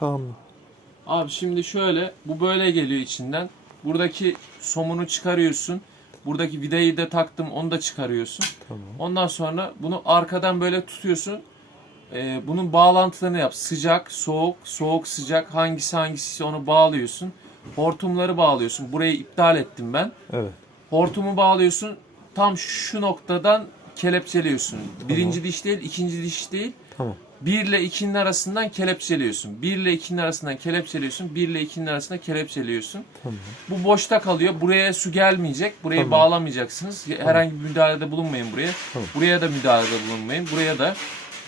Tamam. Abi şimdi şöyle bu böyle geliyor içinden. Buradaki somunu çıkarıyorsun. Buradaki vidayı da taktım onu da çıkarıyorsun. Tamam. Ondan sonra bunu arkadan böyle tutuyorsun. Ee, bunun bağlantılarını yap. Sıcak, soğuk, soğuk, sıcak. Hangisi hangisi onu bağlıyorsun. Hortumları bağlıyorsun. Burayı iptal ettim ben. Evet. Hortumu bağlıyorsun. Tam şu noktadan kelepçeliyorsun. Birinci diş değil, ikinci diş değil. Tamam. 1 ile 2'nin arasından kelepçeliyorsun. 1 ile 2'nin arasından kelepçeliyorsun. 1 ile 2'nin arasında kelepçeliyorsun. Tamam. Bu boşta kalıyor. Buraya su gelmeyecek. Burayı Tamam. bağlamayacaksınız. Herhangi bir müdahalede bulunmayın buraya. Tamam. Buraya da müdahalede bulunmayın. Buraya da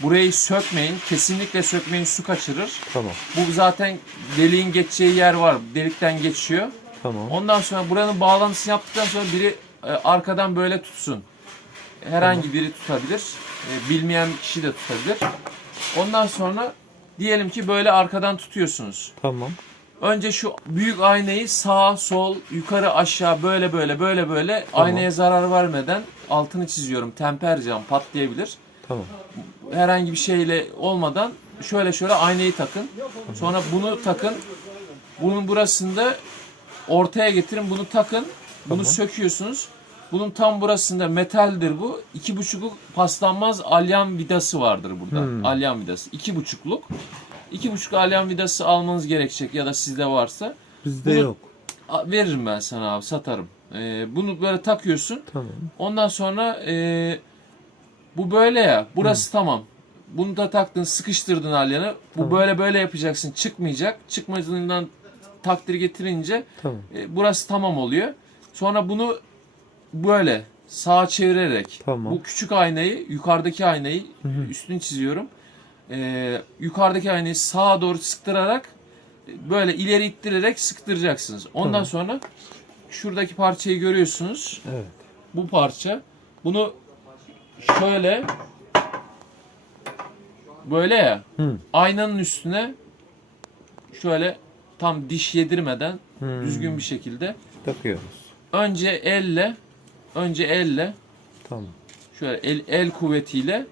burayı sökmeyin. Kesinlikle sökmeyin. Su kaçırır. Tamam. Bu zaten deliğin geçeceği yer var. Delikten geçiyor. Tamam. Ondan sonra buranın bağlantısını yaptıktan sonra biri e, arkadan böyle tutsun. Herhangi biri tutabilir. E, bilmeyen kişi de tutabilir. Ondan sonra diyelim ki böyle arkadan tutuyorsunuz. Tamam. Önce şu büyük aynayı sağ, sol, yukarı, aşağı böyle böyle böyle böyle aynaya zarar vermeden altını çiziyorum. Temper cam patlayabilir. Tamam. Herhangi bir şeyle olmadan şöyle şöyle aynayı takın. Sonra bunu takın. Bunun burasında ortaya getirin. Bunu takın. Bunu Tamam. söküyorsunuz. Bunun tam burasında metaldir bu. İki buçukluk paslanmaz alyan vidası vardır burada. Hmm. Alyan vidası. İki buçukluk. İki buçuk alyan vidası almanız gerekecek ya da sizde varsa. Bizde Bunu- yok. Veririm ben sana abi satarım. Ee, bunu böyle takıyorsun. Tamam. Ondan sonra e, bu böyle ya. Burası tamam. Bunu da taktın, sıkıştırdın alyanı. Bu Tamam. böyle böyle yapacaksın. Çıkmayacak. Çıkmadığından takdir getirince Tamam. e, burası tamam oluyor. Sonra bunu böyle sağa çevirerek Tamam. bu küçük aynayı, yukarıdaki aynayı Hı hı. üstünü çiziyorum. E, yukarıdaki aynayı sağa doğru sıktırarak böyle ileri ittirerek sıktıracaksınız. Ondan Tamam. sonra şuradaki parçayı görüyorsunuz Evet. bu parça. Bunu şöyle böyle ya Hı. aynanın üstüne şöyle tam diş yedirmeden Hmm. düzgün bir şekilde Takıyoruz. önce elle önce elle Tamam. şöyle el, el kuvvetiyle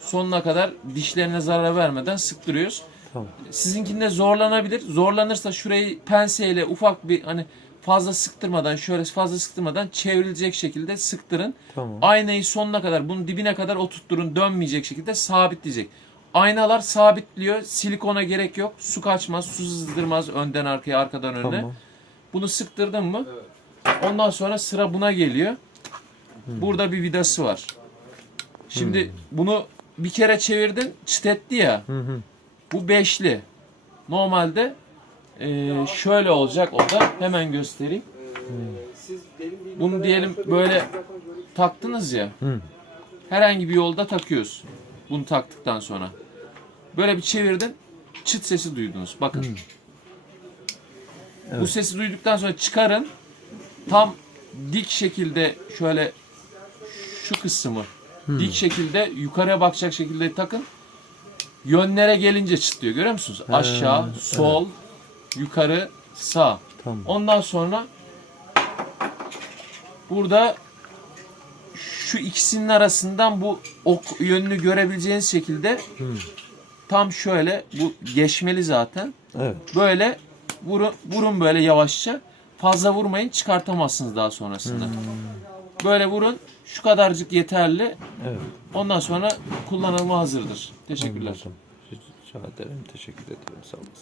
sonuna kadar dişlerine zarar vermeden sıktırıyoruz. Tamam. Sizinkinde zorlanabilir. Zorlanırsa şurayı penseyle ufak bir hani fazla sıktırmadan şöyle fazla sıktırmadan çevrilecek şekilde sıktırın. Tamam. Aynayı sonuna kadar, bunun dibine kadar oturtturun, dönmeyecek şekilde sabitleyecek. Aynalar sabitliyor, silikona gerek yok, su kaçmaz, su sızdırmaz önden arkaya, arkadan önüne. Tamam. Bunu sıktırdın mı, ondan sonra sıra buna geliyor. Burada bir vidası var. Şimdi bunu bir kere çevirdin, çıt etti ya, Hı hı. bu beşli. Normalde eee, şöyle olacak o da, hemen göstereyim. Bunu diyelim böyle taktınız ya. Hı. Herhangi bir yolda takıyoruz. Bunu taktıktan sonra. Böyle bir çevirdin. Çıt sesi duydunuz. Bakın. Bu sesi duyduktan sonra çıkarın. Tam dik şekilde şöyle şu kısmı dik şekilde yukarıya bakacak şekilde takın. Yönlere gelince çıtlıyor. Görüyor musunuz? Aşağı, sol, yukarı, sağ. Tamam. Ondan sonra burada şu ikisinin arasından bu ok yönünü görebileceğiniz şekilde tam şöyle bu geçmeli zaten. Evet. Böyle vurun, vurun böyle yavaşça. Fazla vurmayın çıkartamazsınız daha sonrasında. Böyle vurun. Şu kadarcık yeterli. Evet. Ondan sonra kullanılma hazırdır. Teşekkürler. Anladım. Rica ederim. Teşekkür ederim. Sağ olasın.